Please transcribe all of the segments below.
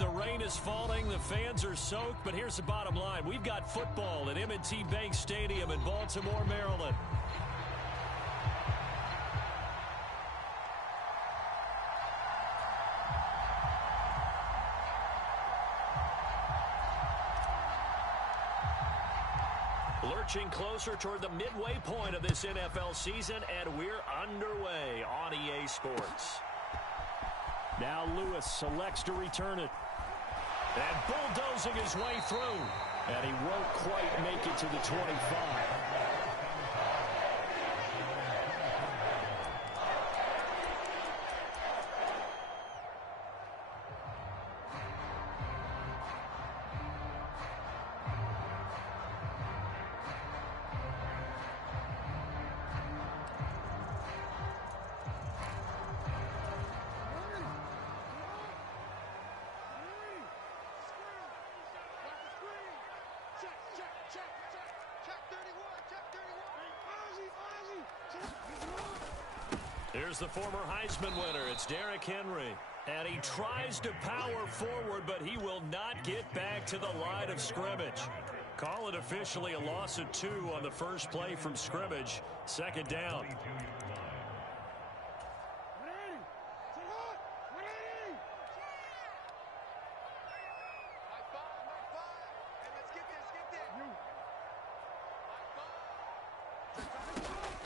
The rain is falling. The fans are soaked. But here's the bottom line. We've got football at M&T Bank Stadium in Baltimore, Maryland. Lurching closer toward the midway point of this NFL season, and we're underway on EA Sports. Now Lewis selects to return it. And bulldozing his way through. And he won't quite make it to the 25. Here's the former Heisman winner. It's Derrick Henry. And he tries to power forward, but he will not get back to the line of scrimmage. Call it officially a loss of 2 on the first play from scrimmage. Second down.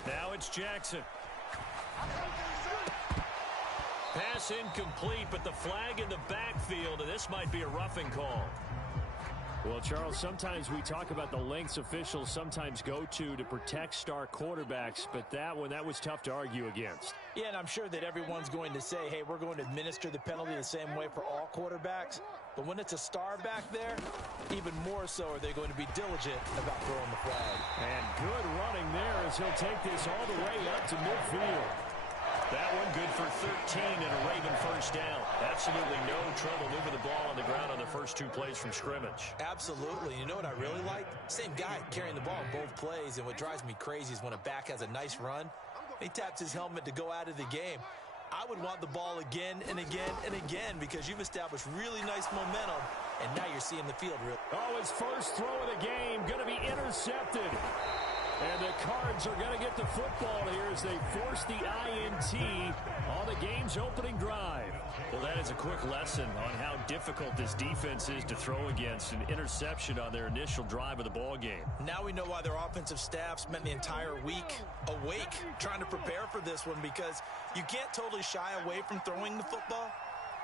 Now it's Jackson. Pass incomplete, but the flag in the backfield, and this might be a roughing call. Well, Charles, sometimes we talk about the lengths officials sometimes go to protect star quarterbacks, but that was tough to argue against. Yeah, and I'm sure that everyone's going to say, hey, we're going to administer the penalty the same way for all quarterbacks. But when it's a star back there, even more so are they going to be diligent about throwing the flag. And good running there as he'll take this all the way up to midfield. That one good for 13 and a Raven first down. Absolutely no trouble moving the ball on the ground on the first 2 plays from scrimmage. Absolutely. You know what I really like? Same guy carrying the ball both plays, and what drives me crazy is when a back has a nice run, he taps his helmet to go out of the game. I would want the ball again and again and again because you've established really nice momentum, and now you're seeing the field real. Oh, his first throw of the game going to be intercepted. And the Cards are going to get the football here as they force the INT on the game's opening drive. Well, that is a quick lesson on how difficult this defense is to throw against. An interception on their initial drive of the ball game. Now we know why their offensive staff spent the entire week awake trying to prepare for this one, because you can't totally shy away from throwing the football.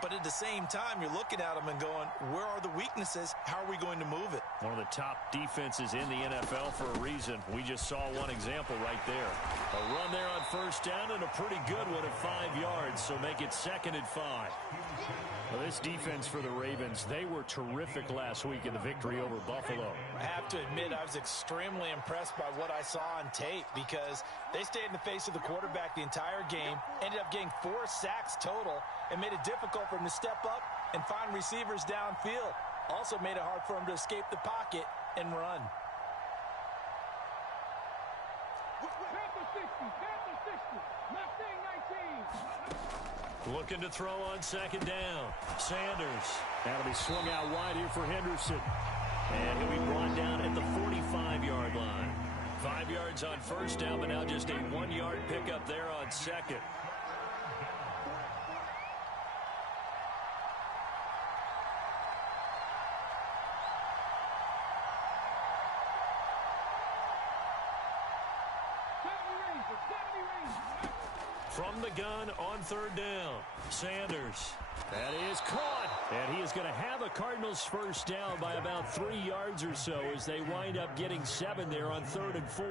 But at the same time, you're looking at them and going, where are the weaknesses? How are we going to move it? One of the top defenses in the NFL for a reason. We just saw one example right there. A run there on first down and a pretty good one at 5 yards, so make it 2nd and 5. Well, this defense for the Ravens, they were terrific last week in the victory over Buffalo. I have to admit, I was extremely impressed by what I saw on tape because they stayed in the face of the quarterback the entire game, ended up getting 4 sacks total, and made it difficult for him to step up and find receivers downfield. Also made it hard for him to escape the pocket and run. Looking to throw on second down. Sanders. That'll be swung out wide here for Henderson. And he'll be brought down at the 45-yard line. 5 yards on first down, but now just a 1-yard pickup there on second. From the gun on third down, Sanders. That is caught. And he is going to have a Cardinals first down by about 3 yards or so as they wind up getting 7 there on 3rd and 4.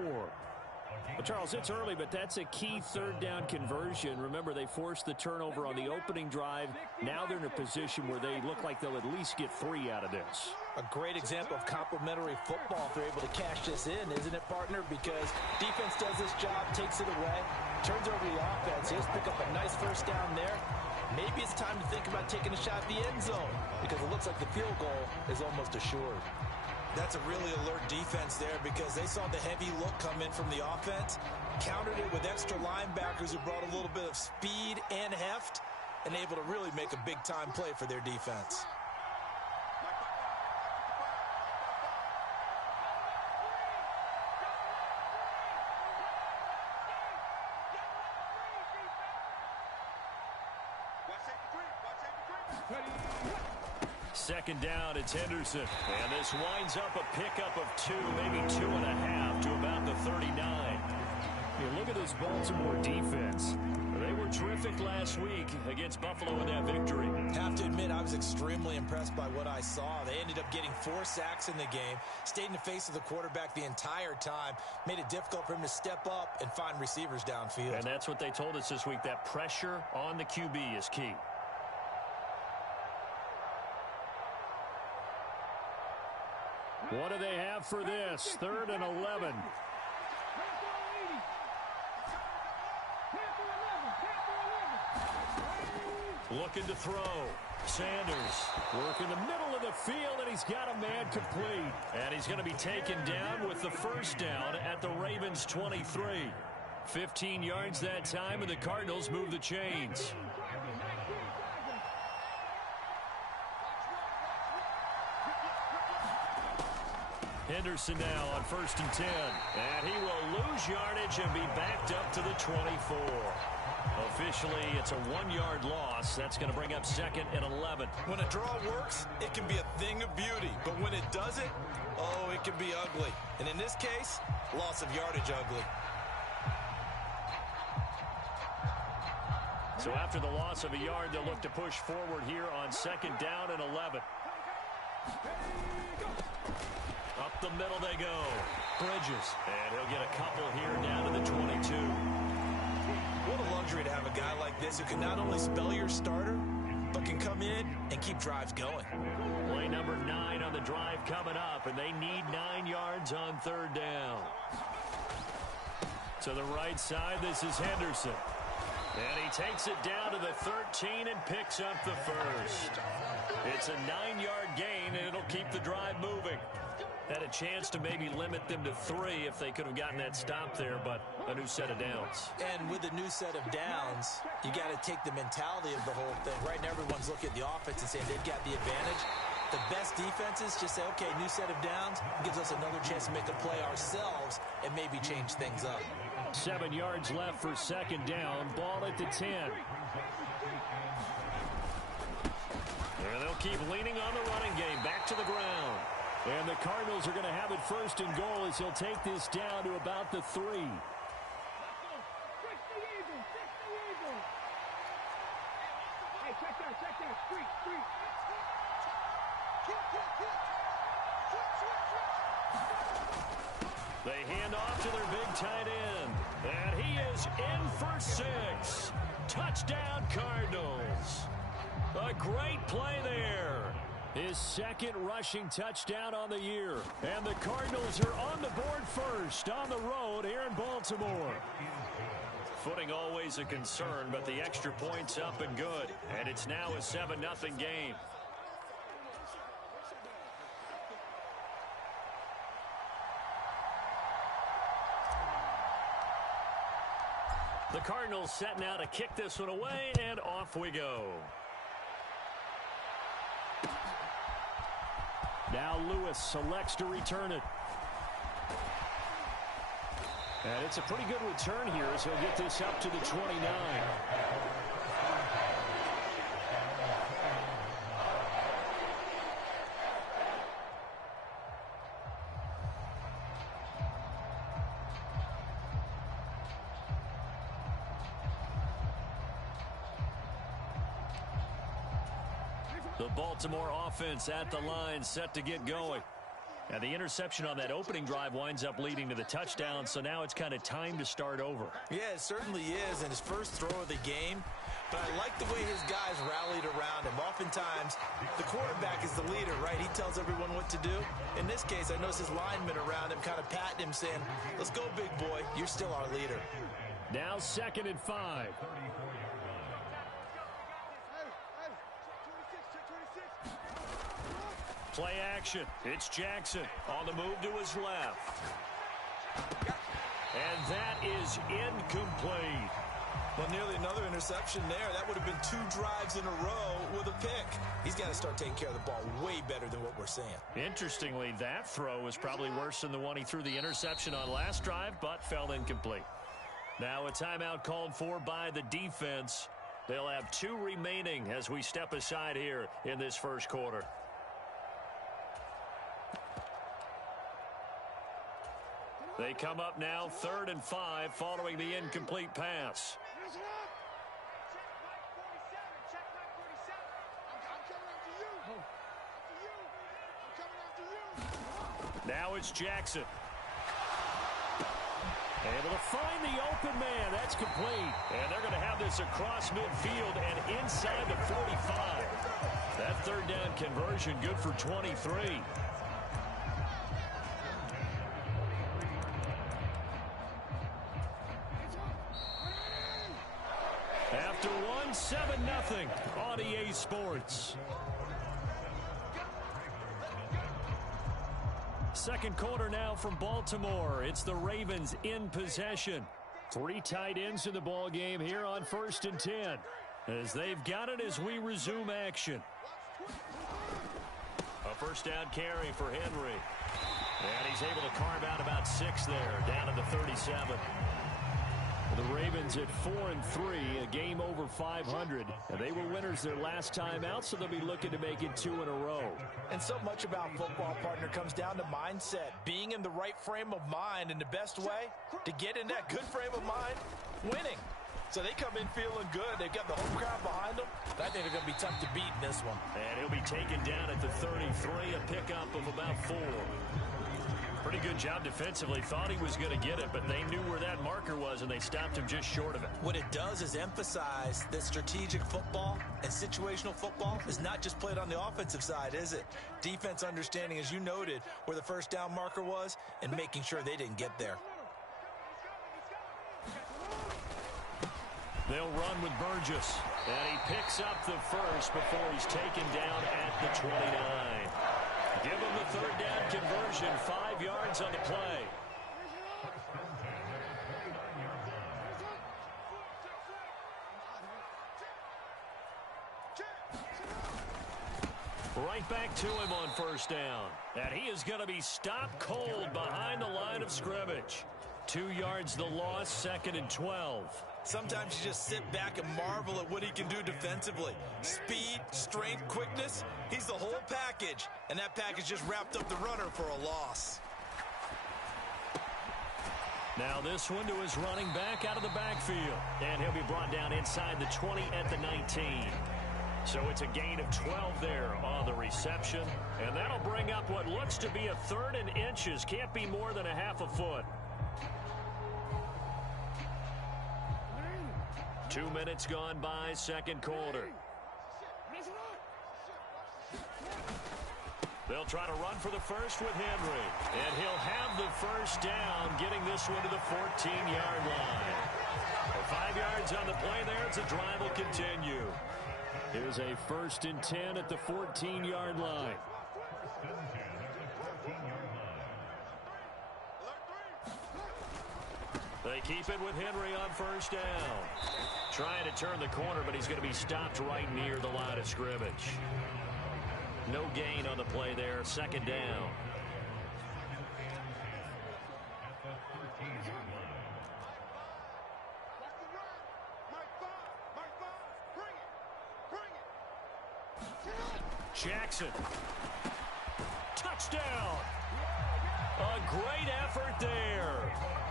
Well, Charles, it's early, but that's a key third down conversion. Remember, they forced the turnover on the opening drive. Now they're in a position where they look like they'll at least get 3 out of this. A great example of complementary football if they're able to cash this in, isn't it, partner? Because defense does this job, takes it away, turns over the offense. He'll pick up a nice first down there. Maybe it's time to think about taking a shot at the end zone because it looks like the field goal is almost assured. That's a really alert defense there because they saw the heavy look come in from the offense, countered it with extra linebackers who brought a little bit of speed and heft, and able to really make a big-time play for their defense. Second down, it's Henderson. And this winds up a pickup of 2, maybe 2.5 to about the 39. You look at this Baltimore defense. They were terrific last week against Buffalo in that victory. Have to admit, I was extremely impressed by what I saw. They ended up getting 4 sacks in the game, stayed in the face of the quarterback the entire time, made it difficult for him to step up and find receivers downfield. And that's what they told us this week, that pressure on the QB is key. What do they have for this? 3rd and 11. Looking to throw. Sanders working the middle of the field, and he's got a man complete. And he's going to be taken down with the first down at the Ravens' 23. 15 yards that time, and the Cardinals move the chains. Henderson now on 1st and 10. And he will lose yardage and be backed up to the 24. Officially, it's a 1-yard loss. That's going to bring up 2nd and 11. When a draw works, it can be a thing of beauty. But when it doesn't, oh, it can be ugly. And in this case, loss of yardage ugly. So after the loss of a yard, they'll look to push forward here on 2nd down and 11. Up the middle they go. Bridges. And he'll get a couple here down to the 22. What a luxury to have a guy like this who can not only spell your starter, but can come in and keep drives going. Play number 9 on the drive coming up, and they need 9 yards on 3rd down. To the right side, this is Henderson. And he takes it down to the 13 and picks up the first. It's a 9-yard gain, and it'll keep the drive moving. Had a chance to maybe limit them to 3 if they could have gotten that stop there, but a new set of downs. And with a new set of downs, you got to take the mentality of the whole thing. Right now, everyone's looking at the offense and saying they've got the advantage. The best defenses just say, okay, new set of downs, gives us another chance to make a play ourselves and maybe change things up. 7 yards left for 2nd down. Ball at the 10. And they'll keep leaning on the running game. Back to the ground. And the Cardinals are going to have it 1st and goal as he'll take this down to about the 3. They hand off to their big tight end. And he is in for 6. Touchdown, Cardinals. A great play there. His 2nd rushing touchdown on the year. And the Cardinals are on the board first on the road here in Baltimore. Footing always a concern, but the extra point's up and good. And it's now a 7-0 game. The Cardinals setting out to kick this one away, and off we go. Now Lewis selects to return it. And it's a pretty good return here as he'll get this up to the 29. The Baltimore offense at the line, set to get going. And the interception on that opening drive winds up leading to the touchdown, so now it's kind of time to start over. Yeah, it certainly is, and his first throw of the game. But I like the way his guys rallied around him. Oftentimes, the quarterback is the leader, right? He tells everyone what to do. In this case, I noticed his linemen around him kind of patting him, saying, let's go, big boy. You're still our leader. Now 2nd and 5. Play action. It's Jackson on the move to his left. And that is incomplete. Well, nearly another interception there. That would have been 2 drives in a row with a pick. He's got to start taking care of the ball way better than what we're seeing. Interestingly, that throw was probably worse than the one he threw the interception on last drive, but fell incomplete. Now a timeout called for by the defense. They'll have 2 remaining as we step aside here in this first quarter. They come up now 3rd and 5 following the incomplete pass. Now it's Jackson. Able to find the open man. That's complete. And they're going to have this across midfield and inside the 45. That 3rd down conversion good for 23. After 1, 7-0 on EA Sports. Second quarter now from Baltimore. It's the Ravens in possession. 3 tight ends in the ball game here on 1st and 10. As they've got it as we resume action. A 1st down carry for Henry. And he's able to carve out about 6 there, down to the 37. The Ravens at 4-3, a game over 500. And they were winners their last time out, so they'll be looking to make it 2 in a row. And so much about football, partner, comes down to mindset. Being in the right frame of mind, and the best way to get in that good frame of mind, winning. So they come in feeling good. They've got the home crowd behind them. I think they're going to be tough to beat in this one. And he'll be taken down at the 33, a pickup of about 4. Pretty good job defensively. Thought he was going to get it, but they knew where that marker was, and they stopped him just short of it. What it does is emphasize that strategic football and situational football is not just played on the offensive side, is it? Defense understanding, as you noted, where the 1st down marker was and making sure they didn't get there. They'll run with Burgess, and he picks up the 1st before he's taken down at the 29. Give him the 3rd down conversion, 5 yards on the play. Right back to him on 1st down. And he is going to be stopped cold behind the line of scrimmage. 2 yards the loss, 2nd and 12. Sometimes you just sit back and marvel at what he can do defensively. Speed, strength, quickness, he's the whole package. And that package just wrapped up the runner for a loss. Now this one to his running back out of the backfield. And he'll be brought down inside the 20 at the 19. So it's a gain of 12 there on the reception. And that'll bring up what looks to be a 3rd and inches. Can't be more than a half a foot. 2 minutes gone by, 2nd quarter. They'll try to run for the 1st with Henry. And he'll have the 1st down, getting this one to the 14-yard line. 5 yards on the play there. It's a drive will continue. Here's a 1st and 10 at the 14-yard line. They keep it with Henry on 1st down. Trying to turn the corner, but he's going to be stopped right near the line of scrimmage. No gain on the play there. 2nd down. Jackson. Touchdown. A great effort there.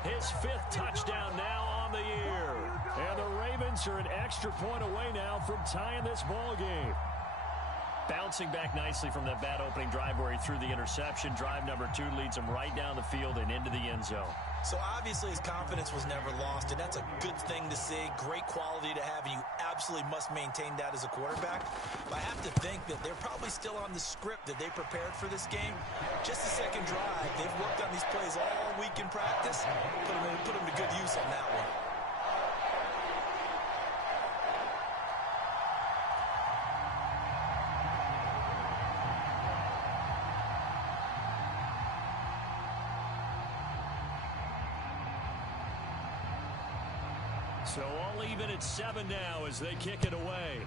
His 5th touchdown now on the year. And the Ravens are an extra point away now from tying this ball game. Bouncing back nicely from that bad opening drive where he threw the interception. Drive number 2 leads him right down the field and into the end zone. So obviously his confidence was never lost, and that's a good thing to see. Great quality to have, and you absolutely must maintain that as a quarterback. But I have to think that they're probably still on the script that they prepared for this game. Just the 2nd drive. They've worked on these plays all week in practice. Put them to good use on that one. So all even at 7 now as they kick it away.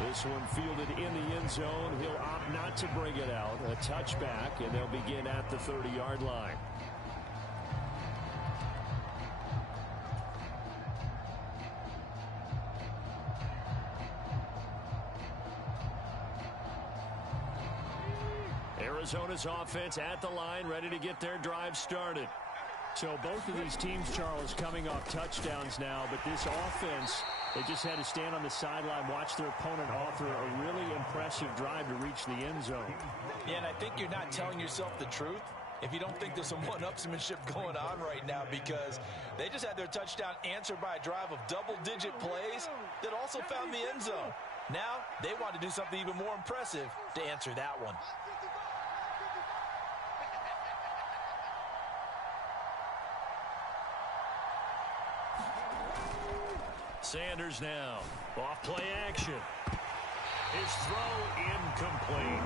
This one fielded in the end zone. He'll opt not to bring it out. A touchback, and they'll begin at the 30-yard line. Arizona's offense at the line, ready to get their drive started. So both of these teams, Charles, coming off touchdowns now, but this offense, they just had to stand on the sideline, watch their opponent author a really impressive drive to reach the end zone. Yeah, and I think you're not telling yourself the truth if you don't think there's some one-upsmanship going on right now, because they just had their touchdown answered by a drive of double-digit plays that also found the end zone. Now they want to do something even more impressive to answer that one. Sanders now. Off play action. His throw incomplete.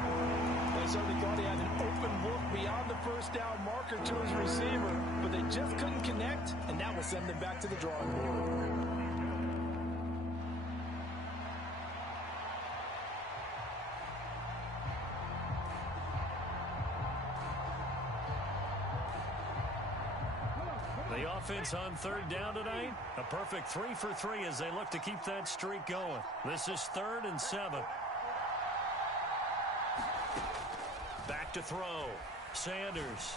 They certainly thought he had an open look beyond the first down marker to his receiver, but they just couldn't connect, and that will send them back to the drawing board. The offense on third down tonight, a perfect 3 for 3 as they look to keep that streak going. This is 3rd and 7. Back to throw. Sanders.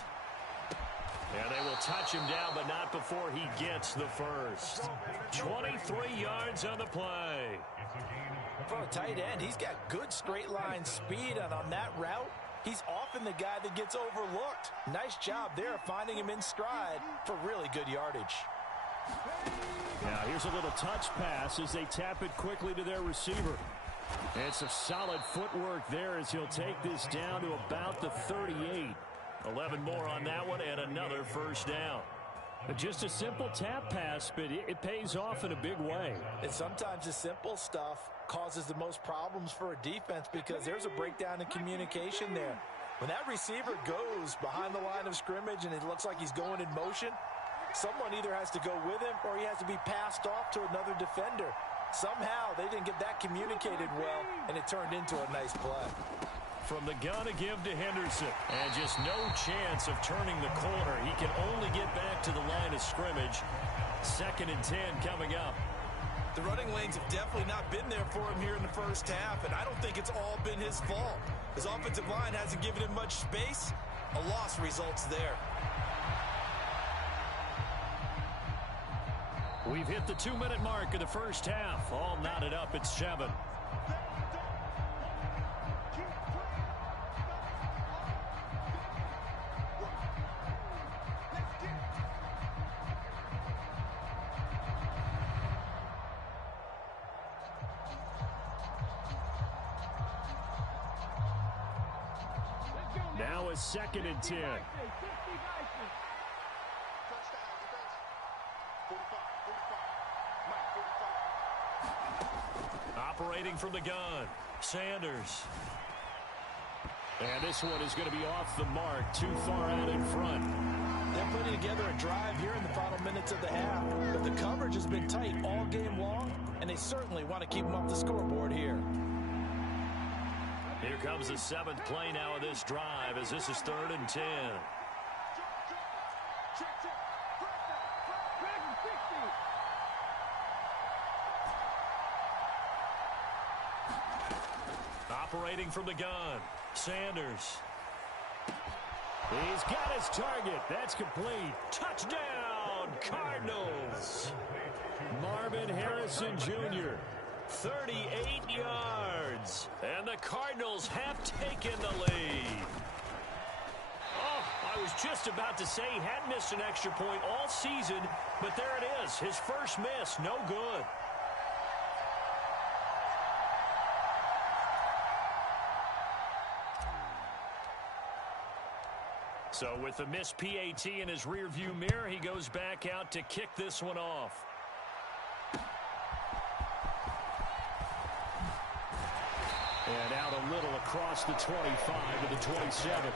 And they will touch him down, but not before he gets the first. 23 yards on the play. For a tight end, he's got good straight line speed, and on that route, he's often the guy that gets overlooked. Nice job there finding him in stride for really good yardage. Now here's a little touch pass as they tap it quickly to their receiver. And some solid footwork there as he'll take this down to about the 38. 11 more on that one and another first down. Just a simple tap pass, but it pays off in a big way. And sometimes the simple stuff causes the most problems for a defense because there's a breakdown in communication there. When that receiver goes behind the line of scrimmage and it looks like he's going in motion, someone either has to go with him or he has to be passed off to another defender. Somehow they didn't get that communicated well, and it turned into a nice play. From the gun to give to Henderson. And just no chance of turning the corner. He can only get back to the line of scrimmage. 2nd and 10 coming up. The running lanes have definitely not been there for him here in the first half, and I don't think it's all been his fault. His offensive line hasn't given him much space. A loss results there. We've hit the 2-minute mark of the first half. All knotted up at 7. Now a 2nd and 10. Operating from the gun, Sanders. And this one is going to be off the mark, too far out in front. They're putting together a drive here in the final minutes of the half, but the coverage has been tight all game long, and they certainly want to keep them off the scoreboard here. Here comes the 7th play now of this drive as this is 3rd and 10. Operating from the gun, Sanders. He's got his target. That's complete. Touchdown, Cardinals. Marvin Harrison Jr., 38 yards. And the Cardinals have taken the lead. Oh, I was just about to say he hadn't missed an extra point all season, but there it is. His first miss, no good. So with the missed PAT in his rearview mirror, he goes back out to kick this one off. And out a little across the 25 to the 27.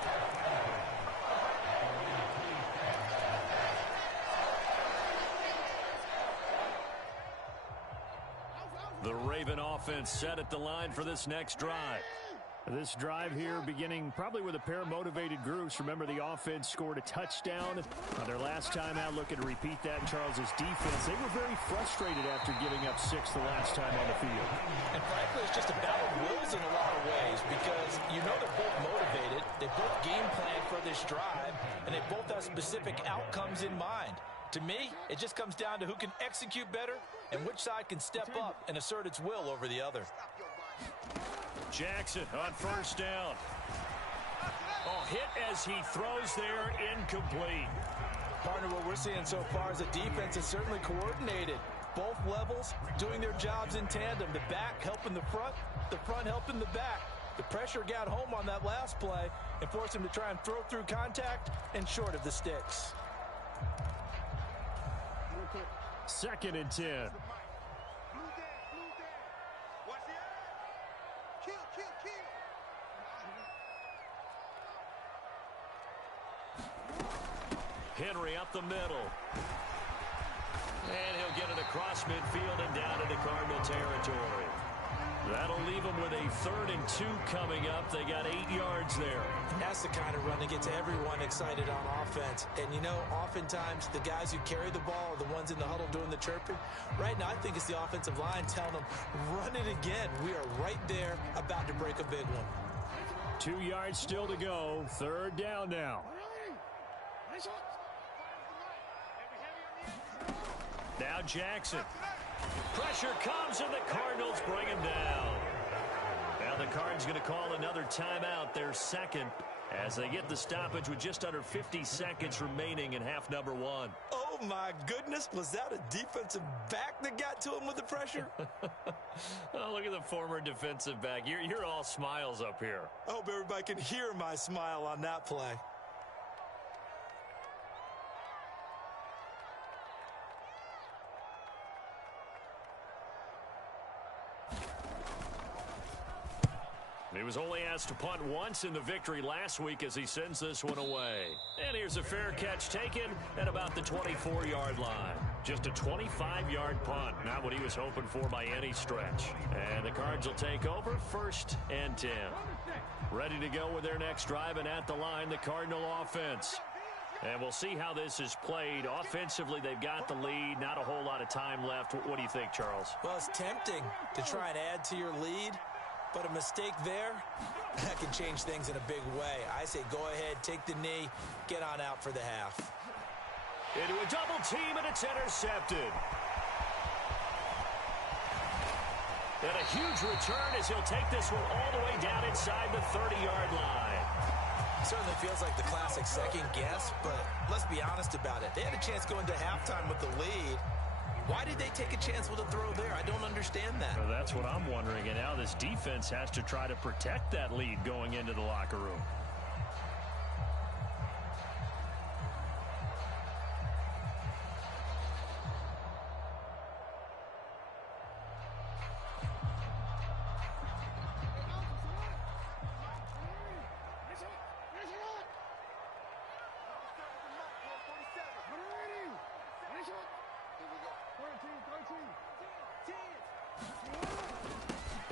The Raven offense set at the line for this next drive. This drive here beginning probably with a pair of motivated groups. Remember, the offense scored a touchdown on their last time out. Looking to repeat that in Charles's defense. They were very frustrated after giving up 6 the last time on the field. And frankly, it's just a battle of wills in a lot of ways because you know they're both motivated. They both next drive, and they both have specific outcomes in mind. To me, it just comes down to who can execute better and which side can step up and assert its will over the other. Jackson on first down. Oh, hit as he throws there, incomplete. Partner, what we're seeing so far is the defense is certainly coordinated. Both levels doing their jobs in tandem. The back helping the front helping the back. The pressure got home on that last play and forced him to try and throw through contact and short of the sticks. 2nd and 10. Henry up the middle. And he'll get it across midfield and down into Cardinal territory. That'll leave them with a 3rd and 2 coming up. They got 8 yards there. That's the kind of run that gets everyone excited on offense. And, you know, oftentimes the guys who carry the ball are the ones in the huddle doing the chirping. Right now, I think it's the offensive line telling them, run it again. We are right there about to break a big one. 2 yards still to go. 3rd down now. Now Jackson. Pressure comes, and the Cardinals bring him down. Now the Cardinals going to call another timeout, their 2nd, as they get the stoppage with just under 50 seconds remaining in half number 1. Oh, my goodness. Was that a defensive back that got to him with the pressure? Oh, look at the former defensive back. You're all smiles up here. I hope everybody can hear my smile on that play. He was only asked to punt once in the victory last week as he sends this one away. And here's a fair catch taken at about the 24-yard line. Just a 25-yard punt, not what he was hoping for by any stretch. And the Cards will take over 1st and 10. Ready to go with their next drive, and at the line, the Cardinal offense. And we'll see how this is played. Offensively, they've got the lead. Not a whole lot of time left. What do you think, Charles? Well, it's tempting to try and add to your lead. But a mistake there, that can change things in a big way. I say go ahead, take the knee, get on out for the half. Into a double team, and it's intercepted. And a huge return as he'll take this one all the way down inside the 30-yard line. Certainly feels like the classic second guess, but let's be honest about it. They had a chance going to halftime with the lead. Why did they take a chance with a throw there? I don't understand that. Well, that's what I'm wondering. And now this defense has to try to protect that lead going into the locker room.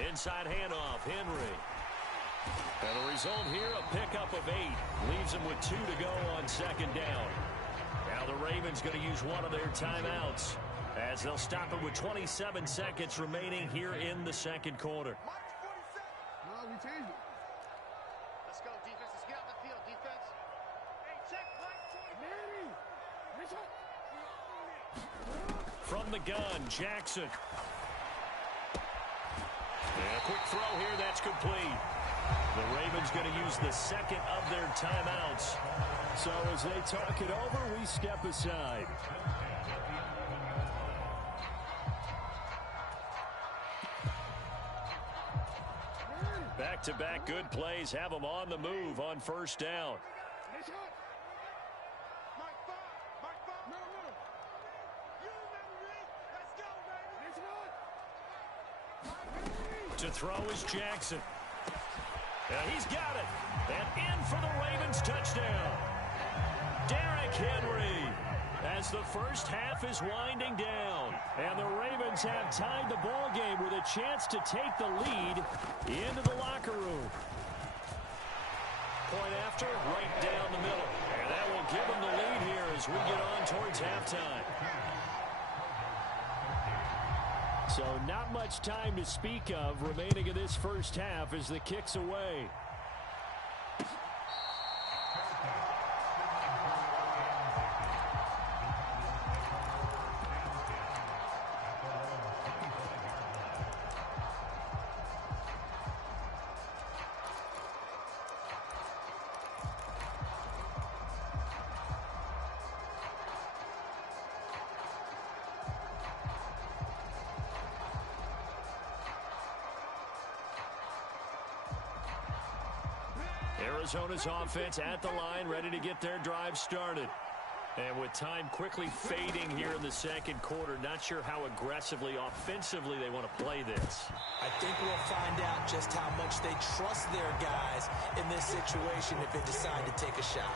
Inside handoff, Henry. And the result here, a pickup of 8. Leaves him with 2 to go on 2nd down. Now the Ravens going to use one of their timeouts as they'll stop it with 27 seconds remaining here in the 2nd quarter. No, we changed it. Let's go, defense. Let's get out the field, defense. Hey, check, Mike. From the gun, Jackson. And a quick throw here, that's complete. The Ravens going to use the 2nd of their timeouts. So as they talk it over, we step aside. Back-to-back good plays have them on the move on 1st down. To throw is Jackson. And he's got it. And in for the Ravens touchdown. Derrick Henry as the first half is winding down. And the Ravens have tied the ball game with a chance to take the lead into the locker room. Point after, right down the middle. And that will give them the lead here as we get on towards halftime. So not much time to speak of remaining in this first half as the kick's away. Arizona's offense at the line, ready to get their drive started. And with time quickly fading here in the second quarter, not sure how aggressively, offensively they want to play this. I think we'll find out just how much they trust their guys in this situation if they decide to take a shot.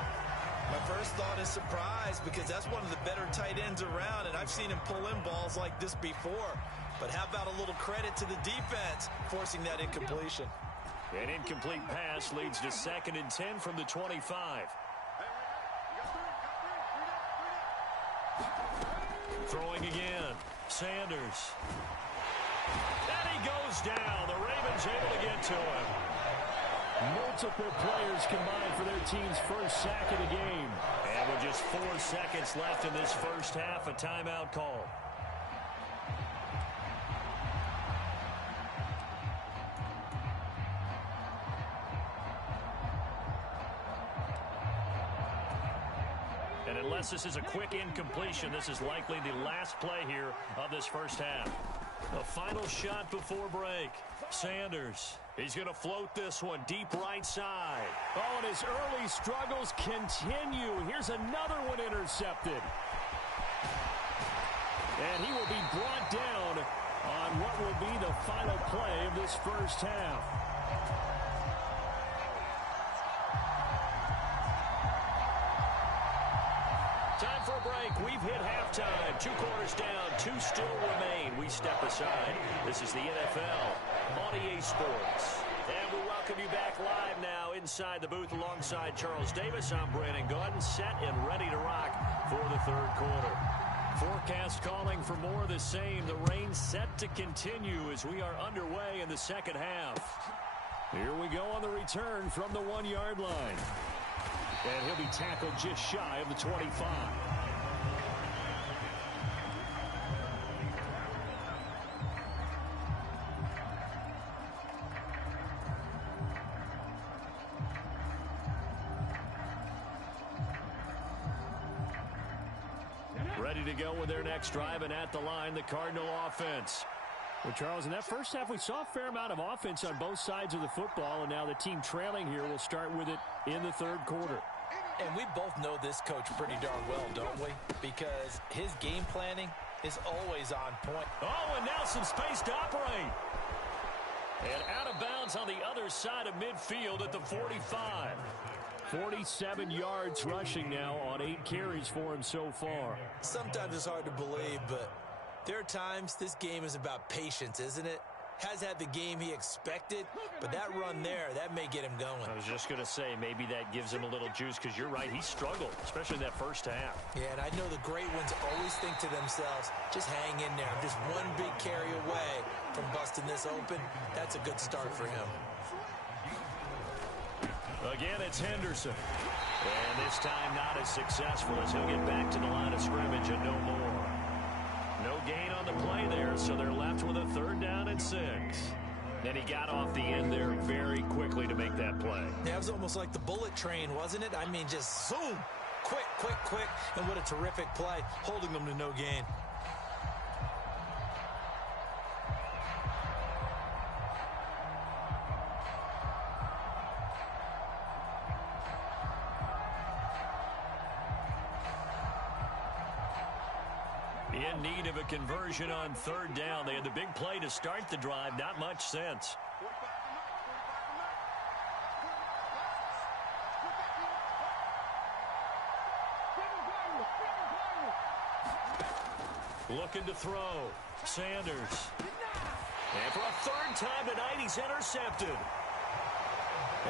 My first thought is surprise, because that's one of the better tight ends around, and I've seen him pull in balls like this before. But how about a little credit to the defense forcing that incompletion? An incomplete pass leads to 2nd and 10 from the 25. Throwing again. Sanders. And he goes down. The Ravens able to get to him. Multiple players combined for their team's first sack of the game. And with just 4 seconds left in this first half, a timeout call. And unless this is a quick incompletion, this is likely the last play here of this first half. A final shot before break. Sanders. He's going to float this one deep right side. Oh, and his early struggles continue. Here's another one intercepted. And he will be brought down on what will be the final play of this first half. Time for a break. We've hit halftime. 2 quarters down. 2 still remain. We step aside. This is the NFL on EA Sports. And we welcome you back live now inside the booth alongside Charles Davis. I'm Brandon Gordon, set and ready to rock for the third quarter. Forecast calling for more of the same. The rain set to continue as we are underway in the second half. Here we go on the return from the 1-yard line. And he'll be tackled just shy of the 25. Ready to go with their next drive, and at the line, the Cardinal offense. Well, Charles, in that first half, we saw a fair amount of offense on both sides of the football, and now the team trailing here will start with it in the third quarter. And we both know this coach pretty darn well, don't we? Because his game planning is always on point. Oh, and now some space to operate. And out of bounds on the other side of midfield at the 45. 47 yards rushing now on 8 carries for him so far. Sometimes it's hard to believe, but there are times this game is about patience, isn't it? Has had the game he expected, but that run there, that may get him going. I was just going to say, maybe that gives him a little juice, because you're right, he struggled, especially in that first half. Yeah, and I know the great ones always think to themselves, just hang in there. I'm just one big carry away from busting this open. That's a good start for him. Again, it's Henderson. And this time not as successful as he'll get back to the line of scrimmage and no more. No gain on the play there, so they're left with a 3rd down and 6. And he got off the end there very quickly to make that play. Yeah, it was almost like the bullet train, wasn't it? I mean, just zoom. Quick, quick, quick. And what a terrific play, holding them to no gain. In need of a conversion on 3rd down. They had the big play to start the drive. Not much sense. Looking to throw. Sanders. And for a 3rd time tonight, he's intercepted.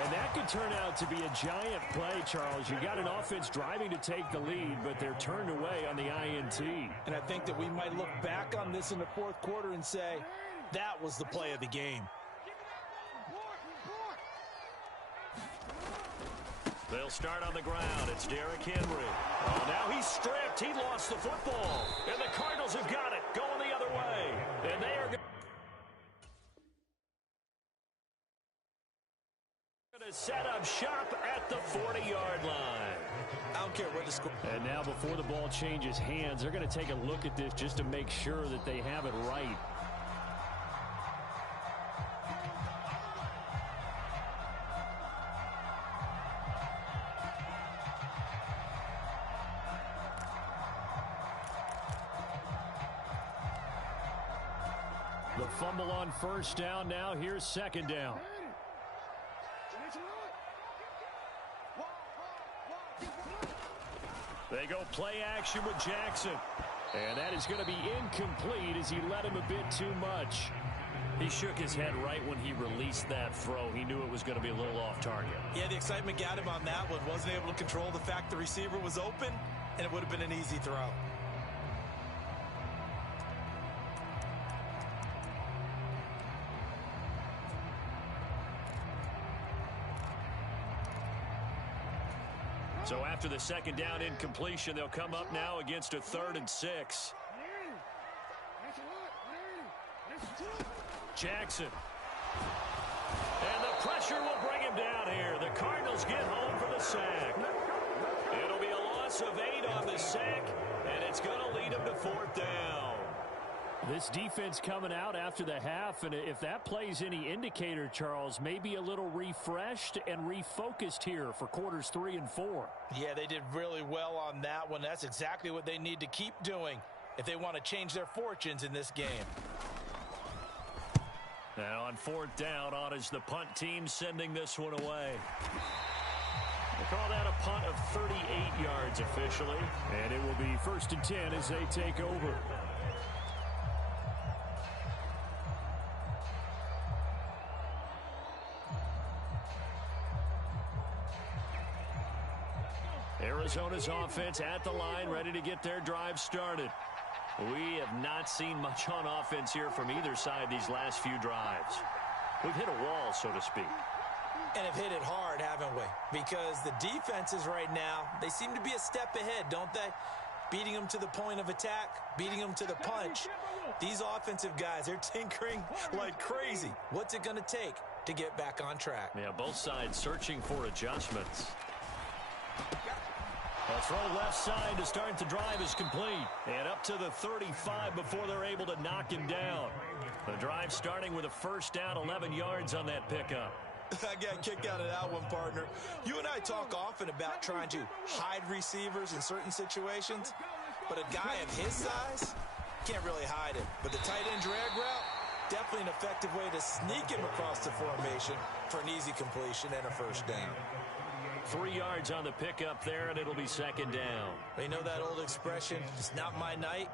And that could turn out to be a giant play, Charles. You got an offense driving to take the lead, but they're turned away on the INT. And I think that we might look back on this in the 4th quarter and say, that was the play of the game. They'll start on the ground. It's Derrick Henry. Oh, now he's stripped. He lost the football. And the Cardinals have got it. Going the other way. And they are going to set up shop at the 40-yard line. I don't care what the score. And now before the ball changes hands, they're going to take a look at this just to make sure that they have it right. The fumble on first down. Now here's second down. They go play action with Jackson. And that is going to be incomplete as he let him a bit too much. He shook his head right when he released that throw. He knew it was going to be a little off target. Yeah, the excitement got him on that one. Wasn't able to control the fact the receiver was open, and it would have been an easy throw. So after the second down incompletion, they'll come up now against a 3rd and 6. Jackson. And the pressure will bring him down here. The Cardinals get home for the sack. It'll be a loss of 8 on the sack, and it's going to lead them to 4th down. This defense coming out after the half, and if that plays any indicator, Charles, maybe a little refreshed and refocused here for quarters 3 and 4. Yeah, they did really well on that one. That's exactly what they need to keep doing if they want to change their fortunes in this game. Now on 4th down, on is the punt team sending this one away. They call that a punt of 38 yards officially, and it will be 1st and 10 as they take over. Arizona's offense at the line, ready to get their drive started. We have not seen much on offense here from either side these last few drives. We've hit a wall, so to speak. And have hit it hard, haven't we? Because the defenses right now, they seem to be a step ahead, don't they? Beating them to the point of attack, beating them to the punch. These offensive guys, they're tinkering like crazy. What's it going to take to get back on track? Yeah, both sides searching for adjustments. A throw left side to start the drive is complete. And up to the 35 before they're able to knock him down. The drive starting with a 1st down, 11 yards on that pickup. I got a kick out of that one, partner. You and I talk often about trying to hide receivers in certain situations, but a guy of his size can't really hide him. But the tight end drag route, definitely an effective way to sneak him across the formation for an easy completion and a 1st down. 3 yards on the pickup there, and it'll be 2nd down. You know that old expression, it's not my night?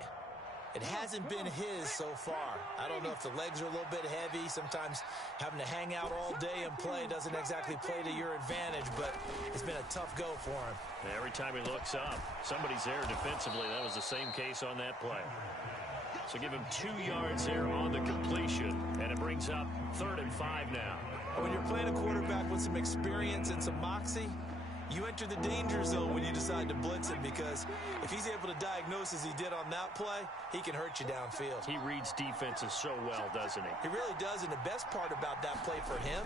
It hasn't been his so far. I don't know if the legs are a little bit heavy. Sometimes having to hang out all day and play doesn't exactly play to your advantage, but it's been a tough go for him. Every time he looks up, somebody's there defensively. That was the same case on that play. So give him 2 yards there on the completion, and it brings up 3rd and 5 now. When you're playing a quarterback with some experience and some moxie, you enter the danger zone when you decide to blitz him, because if he's able to diagnose as he did on that play, he can hurt you downfield. He reads defenses so well, doesn't he? He really does, and the best part about that play for him,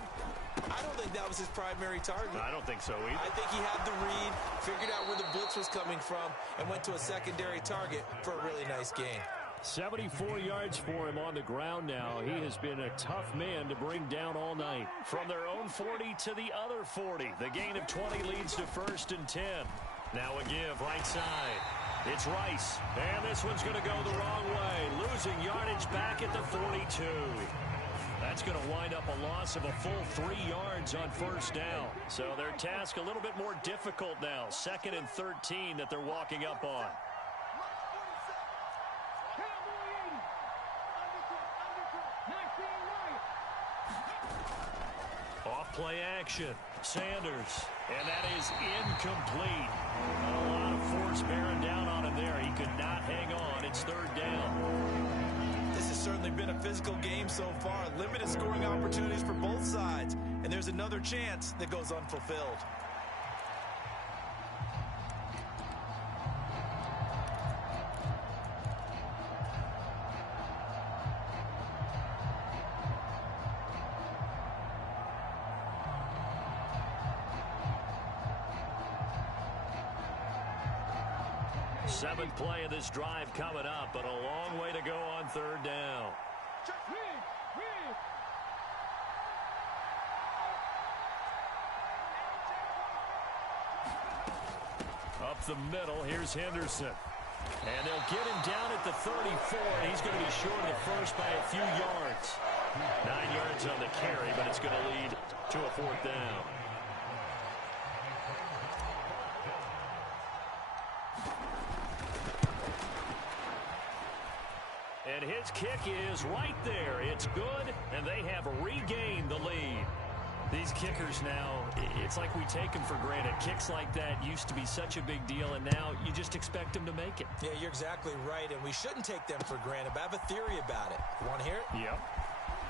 I don't think that was his primary target. I don't think so either. I think he had the read, figured out where the blitz was coming from, and went to a secondary target for a really nice gain. 74 yards for him on the ground now. He has been a tough man to bring down all night. From their own 40 to the other 40. The gain of 20 leads to 1st and 10. Now a give right side. It's Rice. And this one's going to go the wrong way. Losing yardage back at the 42. That's going to wind up a loss of a full 3 yards on 1st down. So their task a little bit more difficult now. 2nd and 13 that they're walking up on. Play action. Sanders. And that is incomplete. A lot of force bearing down on him there. He could not hang on. It's 3rd down. This has certainly been a physical game so far. Limited scoring opportunities for both sides. And there's another chance that goes unfulfilled. Seventh play of this drive coming up, but a long way to go on 3rd down. Up the middle, here's Henderson. And they'll get him down at the 34, and he's going to be short of the first by a few yards. 9 yards on the carry, but it's going to lead to a 4th down. And his kick is right there. It's good, and they have regained the lead. These kickers now, it's like we take them for granted. Kicks like that used to be such a big deal, and now you just expect them to make it. Yeah, you're exactly right, and we shouldn't take them for granted, but I have a theory about it. You want to hear it? Yep.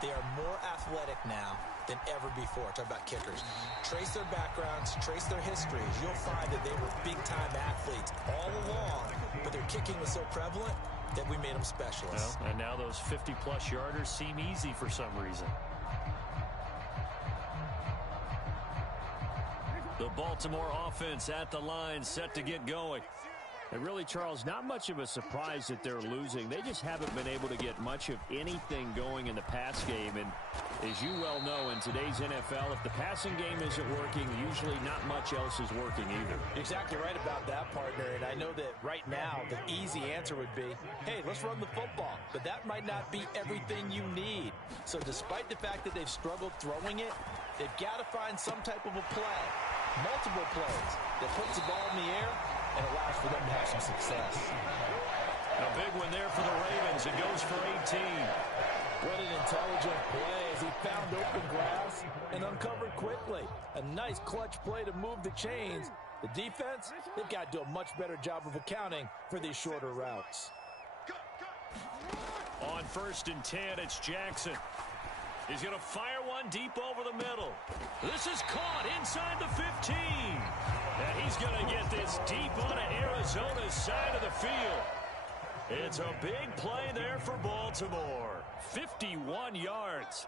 They are more athletic now than ever before. Talk about kickers. Trace their backgrounds, trace their histories. You'll find that they were big-time athletes all along, but their kicking was so prevalent that we made them specialists. Well, and now those 50-plus yarders seem easy for some reason. The Baltimore offense at the line, set to get going. And really, Charles, not much of a surprise that they're losing. They just haven't been able to get much of anything going in the pass game. And as you well know, in today's NFL, if the passing game isn't working, usually not much else is working either. Exactly right about that, partner. And I know that right now the easy answer would be, hey, let's run the football. But that might not be everything you need. So despite the fact that they've struggled throwing it, they've got to find some type of a play, multiple plays, that puts the ball in the air and allows for them to have some success. A big one there for the Ravens. It goes for 18. What an intelligent play as he found open grass and uncovered quickly. A nice clutch play to move the chains. The defense, they've got to do a much better job of accounting for these shorter routes. On 1st and 10, it's Jackson. He's going to fire one deep over the middle. This is caught inside the 15. And he's going to get this deep onto Arizona's side of the field. It's a big play there for Baltimore. 51 yards.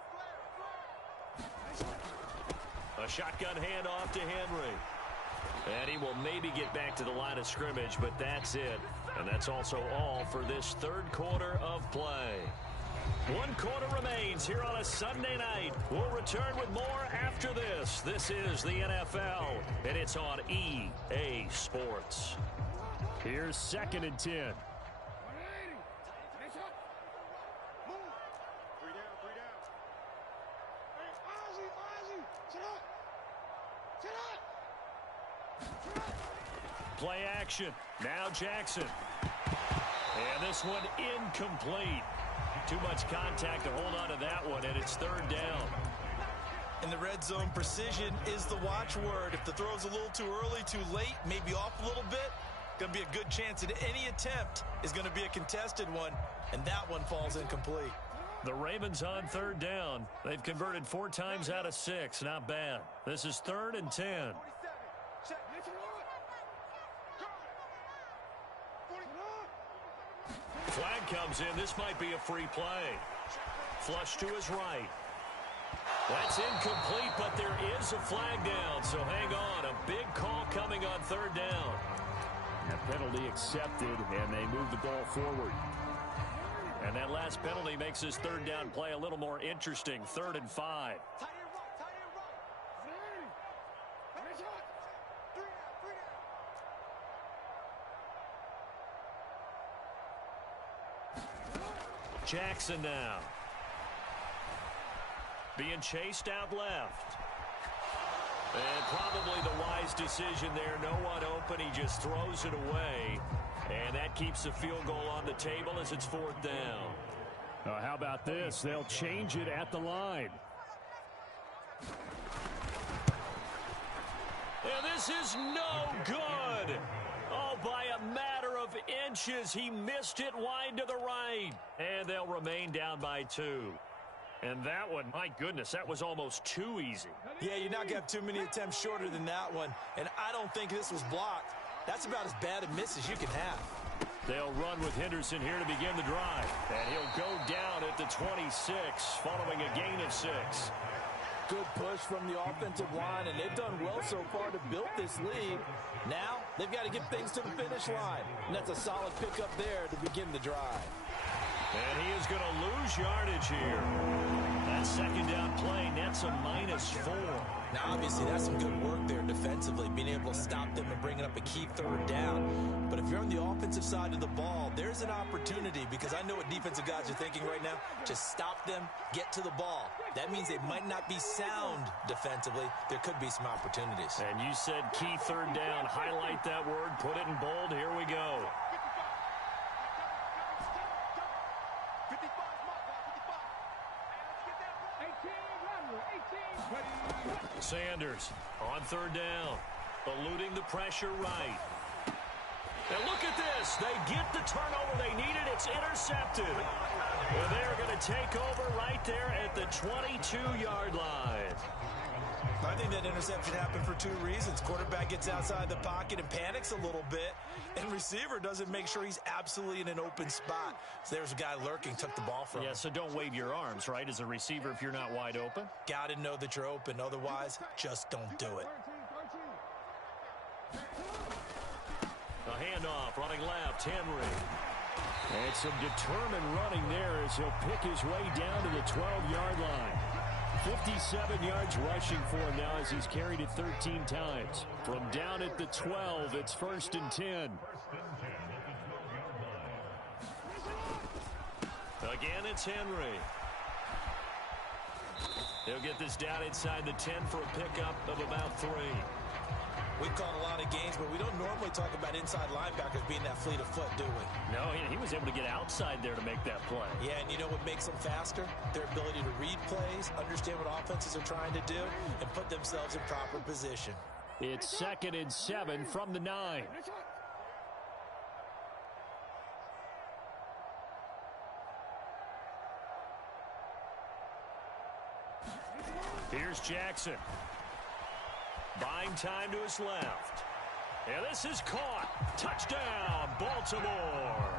A shotgun handoff to Henry. And he will maybe get back to the line of scrimmage, but that's it. And that's also all for this 3rd quarter of play. 1 quarter remains here on a Sunday night. We'll return with more after this. This is the NFL, and it's on EA Sports. Here's 2nd and 10. Play action. Now Jackson. And this one incomplete. Too much contact to hold on to that one, and it's 3rd down. In the red zone, precision is the watchword. If the throw's a little too early, too late, maybe off a little bit, going to be a good chance that any attempt is going to be a contested one, and that one falls incomplete. The Ravens on 3rd down. They've converted 4 times out of 6. Not bad. This is 3rd and 10. Flag comes in. This might be a free play. Flush to his right. That's incomplete, but there is a flag down, so hang on. A big call coming on 3rd down. A penalty accepted, and they move the ball forward. And that last penalty makes this 3rd down play a little more interesting. 3rd and 5. Jackson now. Being chased out left. And probably the wise decision there. No one open. He just throws it away. And that keeps the field goal on the table as it's 4th down. How about this? They'll change it at the line. And this is no good. Oh, by a matter of inches, he missed it wide to the right. And they'll remain down by 2. And that one, my goodness, that was almost too easy. Yeah, you're not going to have too many attempts shorter than that one. And I don't think this was blocked. That's about as bad a miss as you can have. They'll run with Henderson here to begin the drive. And he'll go down at the 26, following a gain of 6. Good push from the offensive line, and they've done well so far to build this lead. Now, they've got to get things to the finish line. And that's a solid pickup there to begin the drive. And he is going to lose yardage here. That second down play nets a -4. Now, obviously, that's some good work there defensively, being able to stop them and bringing up a key third down. But if you're on the offensive side of the ball, there's an opportunity, because I know what defensive guys are thinking right now. Just stop them, get to the ball. That means they might not be sound defensively. There could be some opportunities. And you said key third down. Highlight that word, put it in bold. Here we go. Sanders on third down, eluding the pressure right. And look at this. They get the turnover they needed. It's intercepted. And they're going to take over right there at the 22-yard line. I think that interception happened for two reasons. Quarterback gets outside the pocket and panics a little bit, and receiver doesn't make sure he's absolutely in an open spot. So there's a guy lurking, took the ball from him. Yeah, so don't wave your arms, right, as a receiver if you're not wide open? Got to know that you're open. Otherwise, just don't do it. A handoff, running left, Henry. And some determined running there as he'll pick his way down to the 12-yard line. 57 yards rushing for him now as he's carried it 13 times. From down at the 12, it's 1st and 10. Again, it's Henry. He'll get this down inside the 10 for a pickup of about 3. We've called a lot of games, but we don't normally talk about inside linebackers being that fleet of foot, do we? No, he was able to get outside there to make that play. Yeah, and you know what makes them faster? Their ability to read plays, understand what offenses are trying to do, and put themselves in proper position. It's 2nd and 7 from the 9. Here's Jackson. Buying time to his left. And this is caught. Touchdown, Baltimore.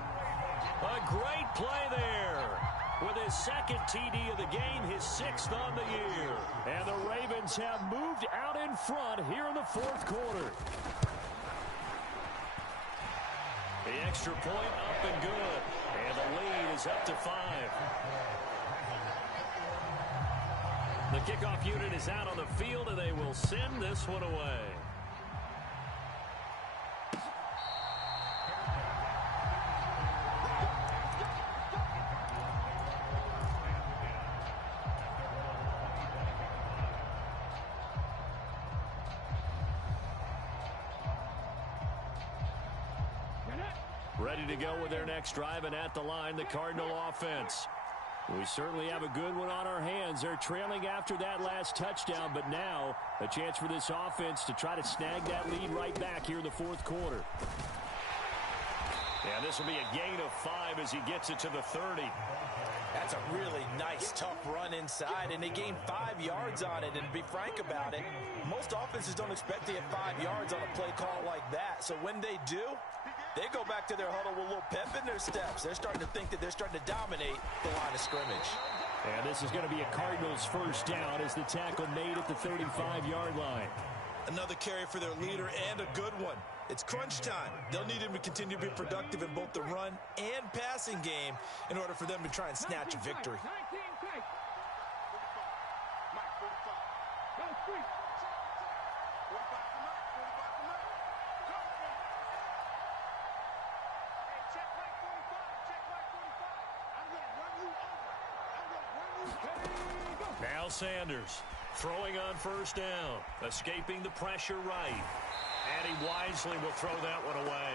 A great play there. With his 2nd TD of the game, his 6th on the year. And the Ravens have moved out in front here in the 4th quarter. The extra point up and good. And the lead is up to 5. The kickoff unit is out on the field, and they will send this one away. Ready to go with their next drive, and at the line, the Cardinal offense. We certainly have a good one on our hands. They're trailing after that last touchdown, but now a chance for this offense to try to snag that lead right back here in the 4th quarter. And this will be a gain of 5 as he gets it to the 30. That's a really nice, tough run inside, and they gained 5 yards on it. And to be frank about it, most offenses don't expect to get 5 yards on a play call like that. So when they do, they go back to their huddle with a little pep in their steps. They're starting to think that they're starting to dominate the line of scrimmage. And this is going to be a Cardinals first down as the tackle made at the 35-yard line. Another carry for their leader and a good one. It's crunch time. They'll need him to continue to be productive in both the run and passing game in order for them to try and snatch a victory. Now Sanders throwing on first down, escaping the pressure right. And he wisely will throw that one away.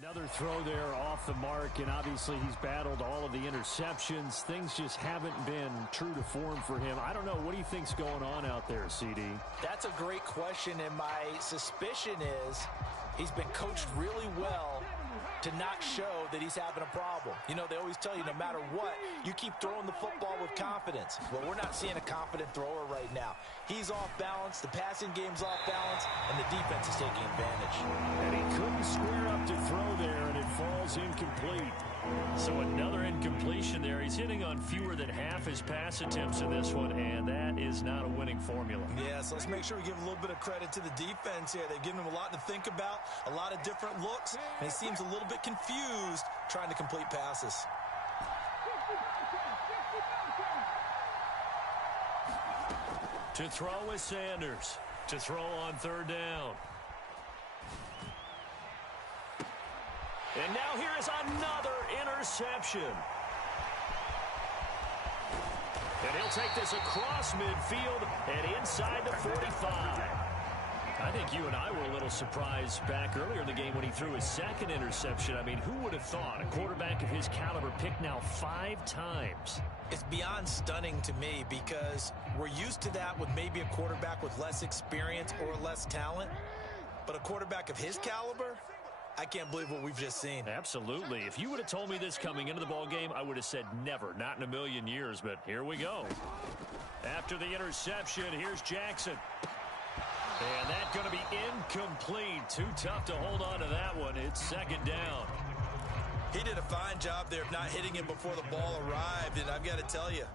Another throw there off the mark, and obviously he's battled all of the interceptions. Things just haven't been true to form for him. I don't know. What do you think's going on out there, CD? That's a great question, and my suspicion is he's been coached really well to not show that he's having a problem. You know, they always tell you no matter what, you keep throwing the football with confidence. Well, we're not seeing a confident thrower right now. He's off balance, the passing game's off balance, and the defense is taking advantage. And he couldn't square up to throw there, and it falls incomplete. So another incompletion there. He's hitting on fewer than half his pass attempts in this one, and that is not a winning formula. Yeah, so let's make sure we give a little bit of credit to the defense here. They've given him a lot to think about, a lot of different looks, and he seems a little bit confused trying to complete passes. To throw is Sanders. To throw on third down. And now here is another interception. And he'll take this across midfield and inside the 45. I think you and I were a little surprised back earlier in the game when he threw his second interception. I mean, who would have thought a quarterback of his caliber picked now 5 times? It's beyond stunning to me because we're used to that with maybe a quarterback with less experience or less talent. But a quarterback of his caliber, I can't believe what we've just seen. Absolutely. If you would have told me this coming into the ball game, I would have said never, not in a million years. But here we go. After the interception, here's Jackson. And that's going to be incomplete. Too tough to hold on to that one. It's second down. He did a fine job there of not hitting him before the ball arrived. And I've got to tell you,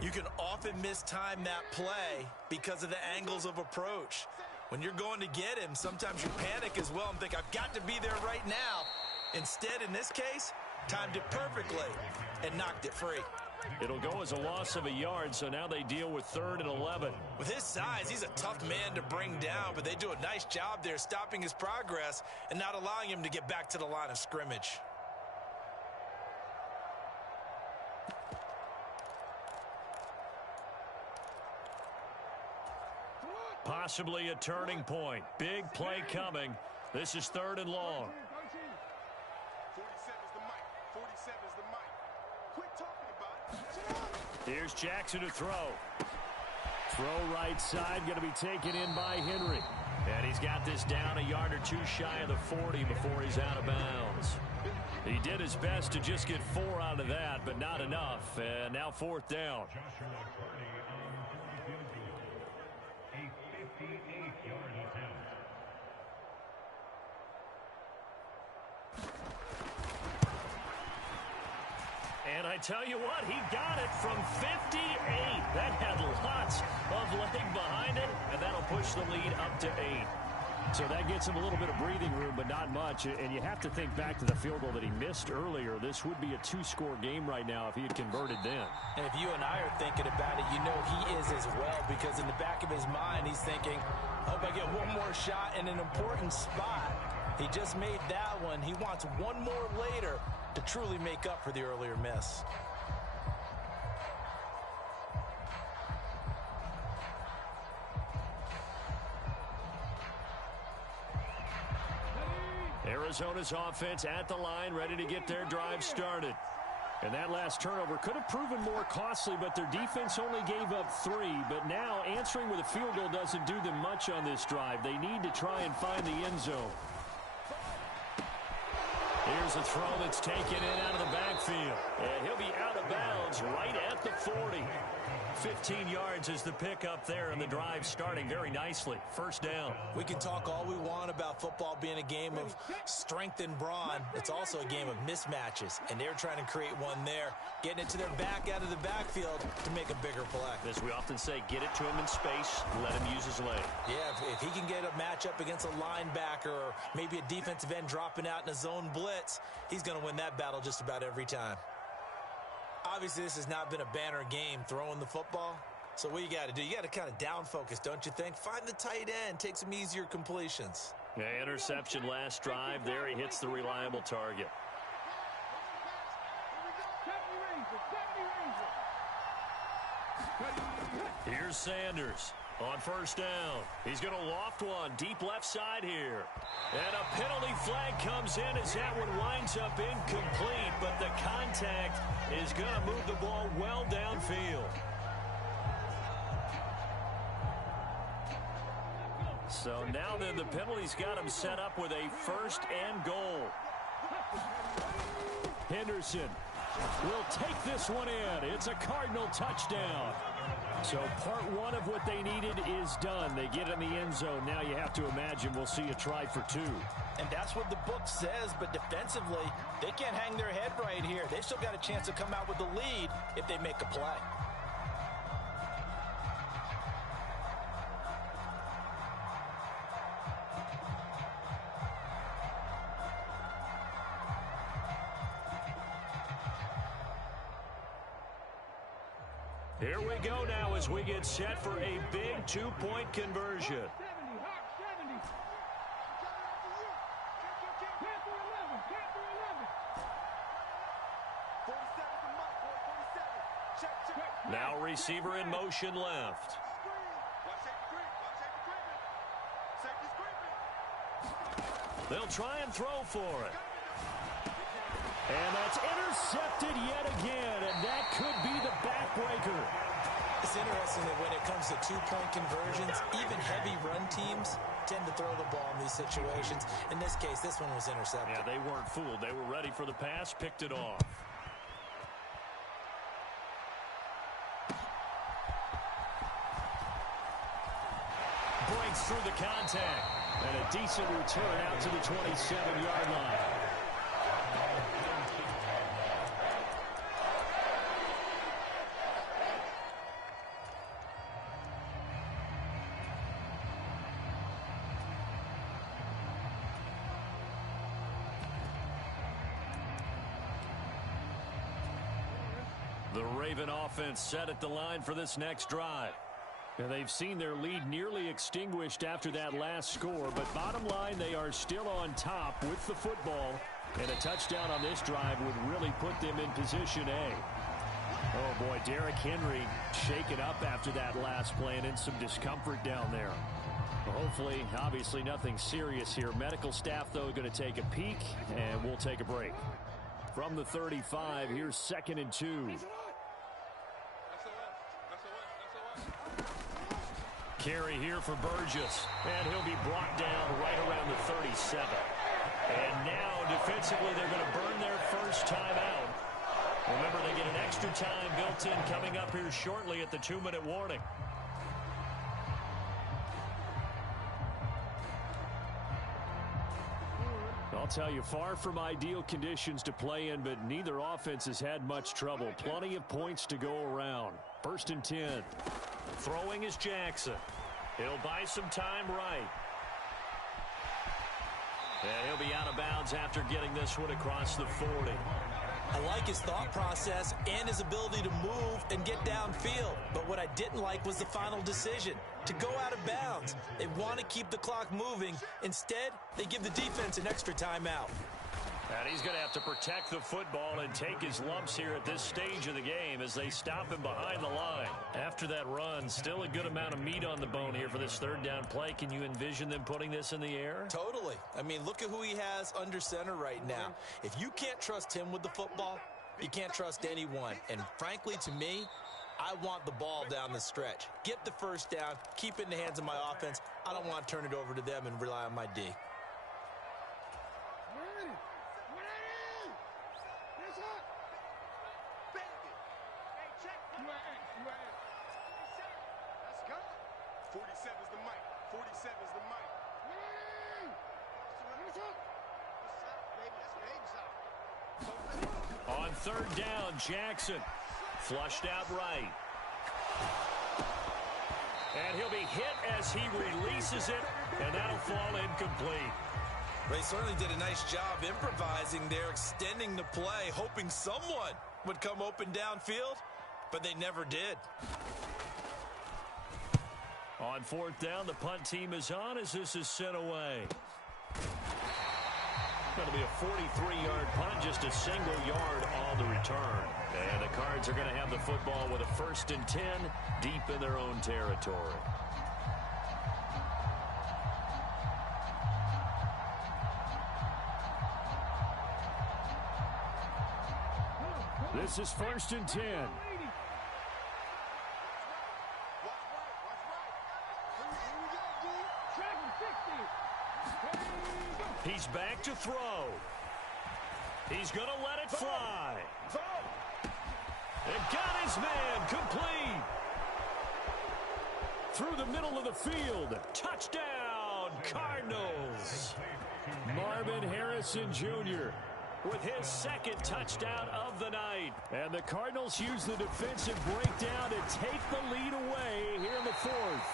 you can often mistime that play because of the angles of approach. When you're going to get him, sometimes you panic as well and think, I've got to be there right now. Instead, in this case, timed it perfectly and knocked it free. It'll go as a loss of a yard, so now they deal with 3rd and 11. With his size, he's a tough man to bring down, but they do a nice job there stopping his progress and not allowing him to get back to the line of scrimmage. Possibly a turning point. Big play coming. This is 3rd and long. 47 is the mic. 47 is the mic. Quit talking about it. Here's Jackson to throw. Throw right side, going to be taken in by Henry. And he's got this down a yard or 2 shy of the 40 before he's out of bounds. He did his best to just get 4 out of that, but not enough. And now 4th down. And I tell you what, he got it from 58. That had lots of leg behind it, and that'll push the lead up to 8. So that gets him a little bit of breathing room, but not much. And you have to think back to the field goal that he missed earlier. This would be a 2-score game right now if he had converted then. And if you and I are thinking about it, you know he is as well, because in the back of his mind, he's thinking, I hope I get one more shot in an important spot. He just made that one. He wants one more later to truly make up for the earlier miss. Arizona's offense at the line, ready to get their drive started. And that last turnover could have proven more costly, but their defense only gave up 3. But now answering with a field goal doesn't do them much on this drive. They need to try and find the end zone. Here's a throw that's taken in out of the backfield. And he'll be out of bounds right at the 40. 15 yards is the pickup there, and the drive starting very nicely. First down. We can talk all we want about football being a game of strength and brawn. It's also a game of mismatches, and they're trying to create one there, getting it to their back out of the backfield to make a bigger play. As we often say, get it to him in space, let him use his leg. Yeah, if he can get a matchup against a linebacker or maybe a defensive end dropping out in a zone blitz, he's going to win that battle just about every time. Obviously, this has not been a banner game throwing the football. So what you got to do, you got to kind of down focus, don't you think? Find the tight end, take some easier completions. Yeah, interception last drive. There he hits the reliable target. Here's Sanders on first down. He's going to loft one deep left side here. And a penalty flag comes in as that one winds up incomplete, but the contact is going to move the ball well downfield. So now then the penalty's got him set up with a 1st and goal. Henderson will take this one in. It's a Cardinal touchdown. So part one of what they needed is done. They get in the end zone. Now you have to imagine we'll see a try for two. And that's what the book says, but defensively, they can't hang their head right here. They still got a chance to come out with the lead if they make a play. Here we go now as we get set for a big two-point conversion. Now receiver in motion left. They'll try and throw for it. And that's intercepted yet again, and that could be the backbreaker. It's interesting that when it comes to two-point conversions, even heavy run teams tend to throw the ball in these situations. In this case, this one was intercepted. Yeah, they weren't fooled. They were ready for the pass, picked it off. Breaks through the contact. And a decent return out to the 27-yard line. The Raven offense set at the line for this next drive. And they've seen their lead nearly extinguished after that last score, but bottom line, they are still on top with the football, and a touchdown on this drive would really put them in position A. Oh boy, Derrick Henry shaken up after that last play and in some discomfort down there. Well, hopefully, obviously nothing serious here. Medical staff, though, going to take a peek, and we'll take a break. From the 35, here's 2nd and 2. Carry here for Burgess, and he'll be brought down right around the 37. And now, defensively, they're going to burn their first time out. Remember, they get an extra time built in coming up here shortly at the 2-minute warning. I'll tell you, far from ideal conditions to play in, but neither offense has had much trouble. Plenty of points to go around. 1st and 10. Throwing is Jackson. He'll buy some time right. And he'll be out of bounds after getting this one across the 40. I like his thought process and his ability to move and get downfield. But what I didn't like was the final decision, to go out of bounds. They want to keep the clock moving. Instead, they give the defense an extra timeout. And he's going to have to protect the football and take his lumps here at this stage of the game as they stop him behind the line. After that run, still a good amount of meat on the bone here for this 3rd down play. Can you envision them putting this in the air? Totally. I mean, look at who he has under center right now. If you can't trust him with the football, you can't trust anyone. And frankly, to me, I want the ball down the stretch. Get the first down, keep it in the hands of my offense. I don't want to turn it over to them and rely on my D. On 3rd down, Jackson flushed out right. And he'll be hit as he releases it, and that'll fall incomplete. They certainly did a nice job improvising there, extending the play, hoping someone would come open downfield, but they never did. On 4th down, the punt team is on as this is sent away. Going to be a 43-yard punt, just a single yard on the return. And the Cards are going to have the football with a 1st and 10 deep in their own territory. This is 1st and 10. He's back to throw. He's going to let it fly. And got his man complete. Through the middle of the field. Touchdown, Cardinals. Marvin Harrison Jr. with his second touchdown of the night. And the Cardinals use the defensive breakdown to take the lead away here in the fourth.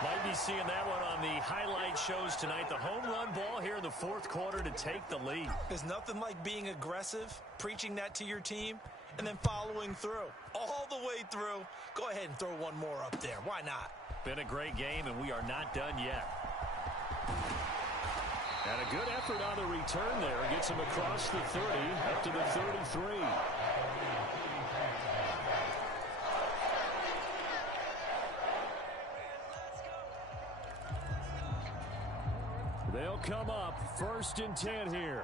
Might be seeing that one on the highlight shows tonight. The home run ball here in the fourth quarter to take the lead. There's nothing like being aggressive, preaching that to your team, and then following through. All the way through. Go ahead and throw one more up there. Why not? Been a great game, and we are not done yet. And a good effort on the return there. Gets him across the 30, up to the 33. They'll come up 1st and 10 here.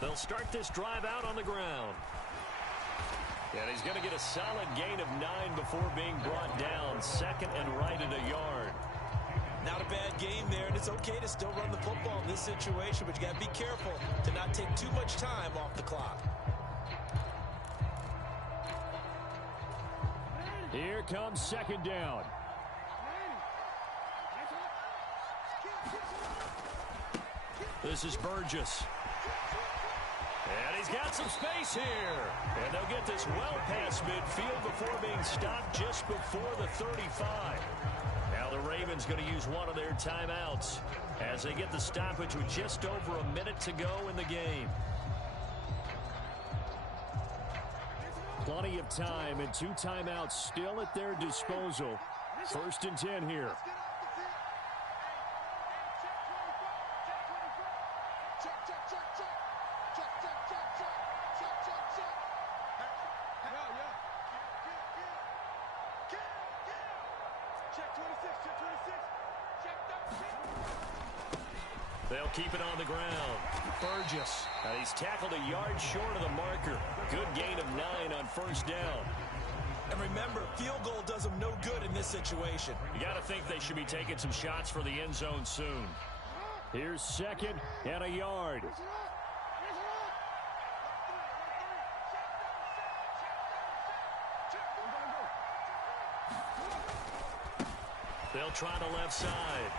They'll start this drive out on the ground. And he's going to get a solid gain of 9 before being brought down. Second and right at a yard. Not a bad game there, and it's okay to still run the football in this situation, but you got to be careful to not take too much time off the clock. Here comes 2nd down. This is Burgess. And he's got some space here. And they'll get this well past midfield before being stopped just before the 35. Now the Ravens going to use one of their timeouts as they get the stoppage with just over a minute to go in the game. Plenty of time and 2 timeouts still at their disposal. 1st and 10 here. They'll keep it on the ground. Burgess. And he's tackled a yard short of the marker. Good gain of 9 on 1st down. And remember, field goal does them no good in this situation. You got to think they should be taking some shots for the end zone soon. Here's 2nd and a yard. They'll try the left side.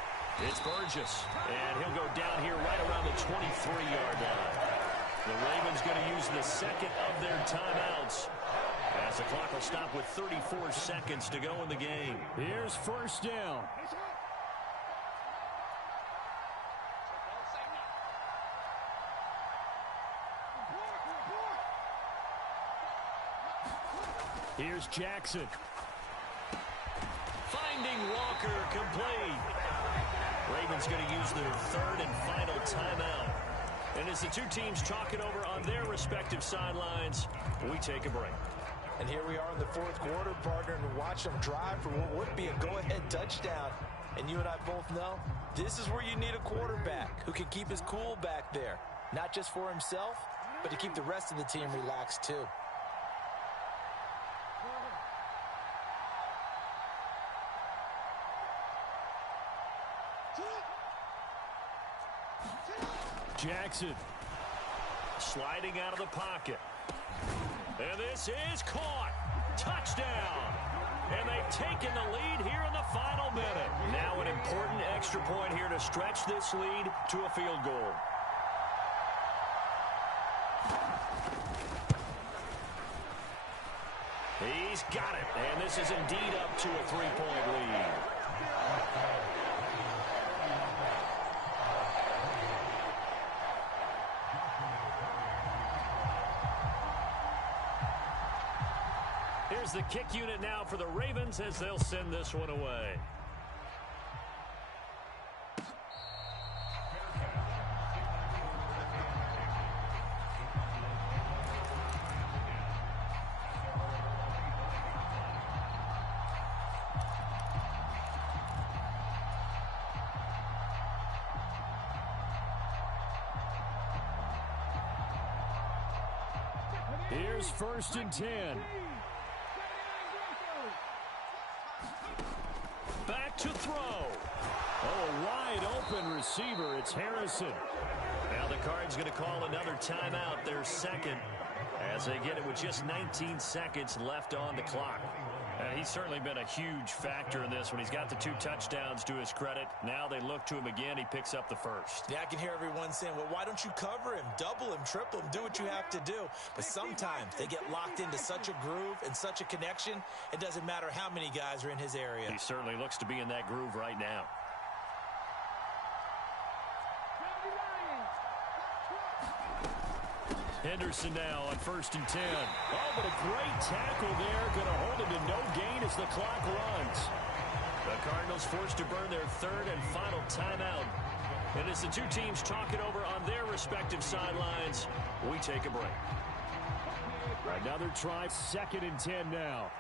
It's Burgess, and he'll go down here right around the 23-yard line. The Ravens going to use the second of their timeouts as the clock will stop with 34 seconds to go in the game. Here's 1st down. Here's Jackson. Finding Walker complete. Ravens going to use their 3rd and final timeout. And as the two teams talk it over on their respective sidelines, we take a break. And here we are in the 4th quarter, partner, and watch them drive for what would be a go-ahead touchdown. And you and I both know this is where you need a quarterback who can keep his cool back there. Not just for himself, but to keep the rest of the team relaxed too. Jackson sliding out of the pocket. And this is caught. Touchdown. And they've taken the lead here in the final minute. Now an important extra point here to stretch this lead to a field goal. He's got it. And this is indeed up to a 3-point lead. Here's the kick unit now for the Ravens as they'll send this one away. Here's 1st and 10. Back to throw. Oh, a wide open receiver. It's Harrison. Now the Cards going to call another timeout, their second, as they get it with just 19 seconds left on the clock. He's certainly been a huge factor in this when he's got the 2 touchdowns to his credit. Now they look to him again. He picks up the first. Yeah, I can hear everyone saying, well, why don't you cover him, double him, triple him, do what you have to do. But sometimes they get locked into such a groove and such a connection, it doesn't matter how many guys are in his area. He certainly looks to be in that groove right now. Henderson now on 1st and 10. Oh, but a great tackle there. Going to hold him to no gain as the clock runs. The Cardinals forced to burn their 3rd and final timeout. And as the 2 teams talk it over on their respective sidelines, we take a break. Another try, 2nd and 10 now.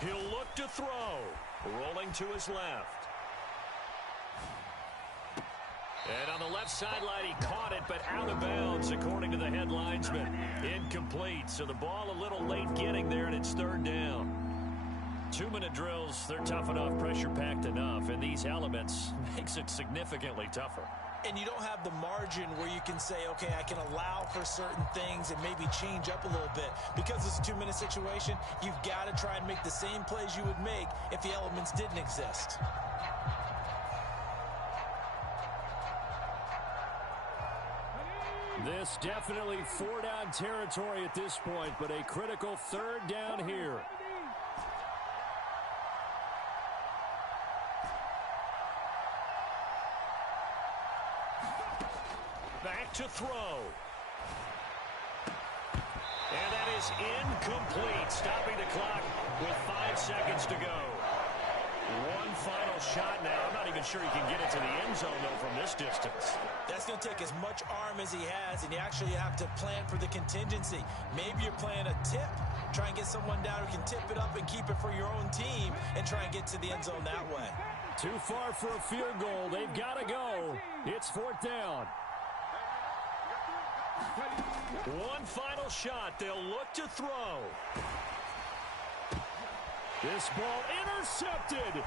He'll look to throw. Rolling to his left. And on the left sideline, he caught it, but out of bounds, according to the head linesman. Incomplete, so the ball a little late getting there, and it's 3rd down. 2-minute drills, they're tough enough, pressure-packed enough, and these elements makes it significantly tougher. And you don't have the margin where you can say, okay, I can allow for certain things and maybe change up a little bit. Because it's a 2-minute situation, you've got to try and make the same plays you would make if the elements didn't exist. This definitely 4-down territory at this point, but a critical 3rd down here. Back to throw. And that is incomplete, stopping the clock with 5 seconds to go. One final shot now. I'm not even sure he can get it to the end zone, though, from this distance. That's going to take as much arm as he has, and you actually have to plan for the contingency. Maybe you're playing a tip. Try and get someone down who can tip it up and keep it for your own team and try and get to the end zone that way. Too far for a field goal. They've got to go. It's 4th down. One final shot. They'll look to throw. This ball intercepted.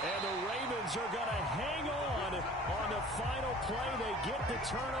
And the Ravens are going to hang on the final play. They get the turnover.